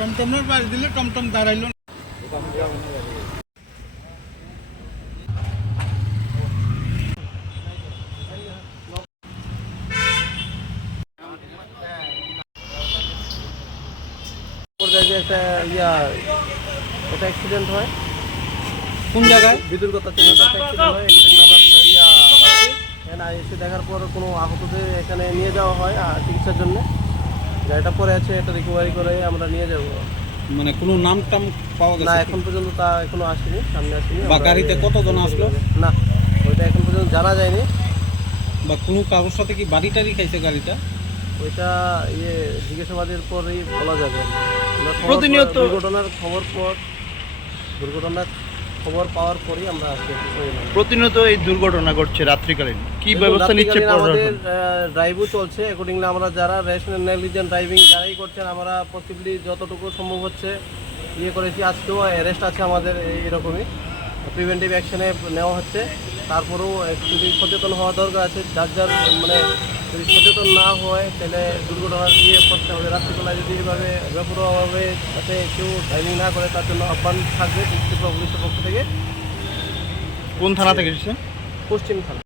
টমটমের বাড়ি দিলে টমটম দাঁড়াইলো একটা ইয়া একটা অ্যাক্সিডেন্ট হয়। কোন জায়গায়? বিদ্যুৎ কথা। এখানে এসে দেখার পর কোনো আহতদের এখানে নিয়ে যাওয়া হয় চিকিৎসার জন্য। গাড়িটা পরে আছে এটা রিকভারি করে আমরা নিয়ে যাব। মানে কোনো নাম টাম পাওয়া না এখন পর্যন্ত তা এখনও আসেনি সামনে আসেনি। বা গাড়িতে কতজন আসলো? না ওইটা এখন পর্যন্ত জানা যায়নি। বা কোনো কারোর সাথে কি বাড়ি টাড়ি খাইছে গাড়িটা? ওইটা ইয়ে জিজ্ঞাসাবাদের পরেই বলা যাবে। প্রতিনিয়ত- দুর্ঘটনার খবর পর দুর্ঘটনার খবর পাওয়ার পরেই আমরা আজকে প্রতিনিয়ত এই দুর্ঘটনা ঘটছে রাত্রিকালীন। কি ব্যবস্থা নিচ্ছে আমাদের ড্রাইভও চলছে। অ্যাকর্ডিংলি আমরা যারা রেশনাল নেগলিজেন্ট ড্রাইভিং যারাই করছেন আমরা পসিবলি যতটুকু সম্ভব হচ্ছে ইয়ে করেছি। আজকেও অ্যারেস্ট আছে আমাদের এই- এরকমই। প্রিভেন্টিভ অ্যাকশনে নেওয়া হচ্ছে। তারপরেও একটু সচেতন হওয়া দরকার আছে যার যার মানে যদি সচেতন না হয় তাহলে দুর্ঘটনা দিয়ে পড়তে হবে রাত্রিবেলায় যদি এভাবে বেপরোয়াভাবে যাতে কেউ ড্রাইভিং না করে তার জন্য আহ্বান থাকবে পুলিশের পক্ষ থেকে। কোন থানা থেকে এসেছে পশ্চিম থানা।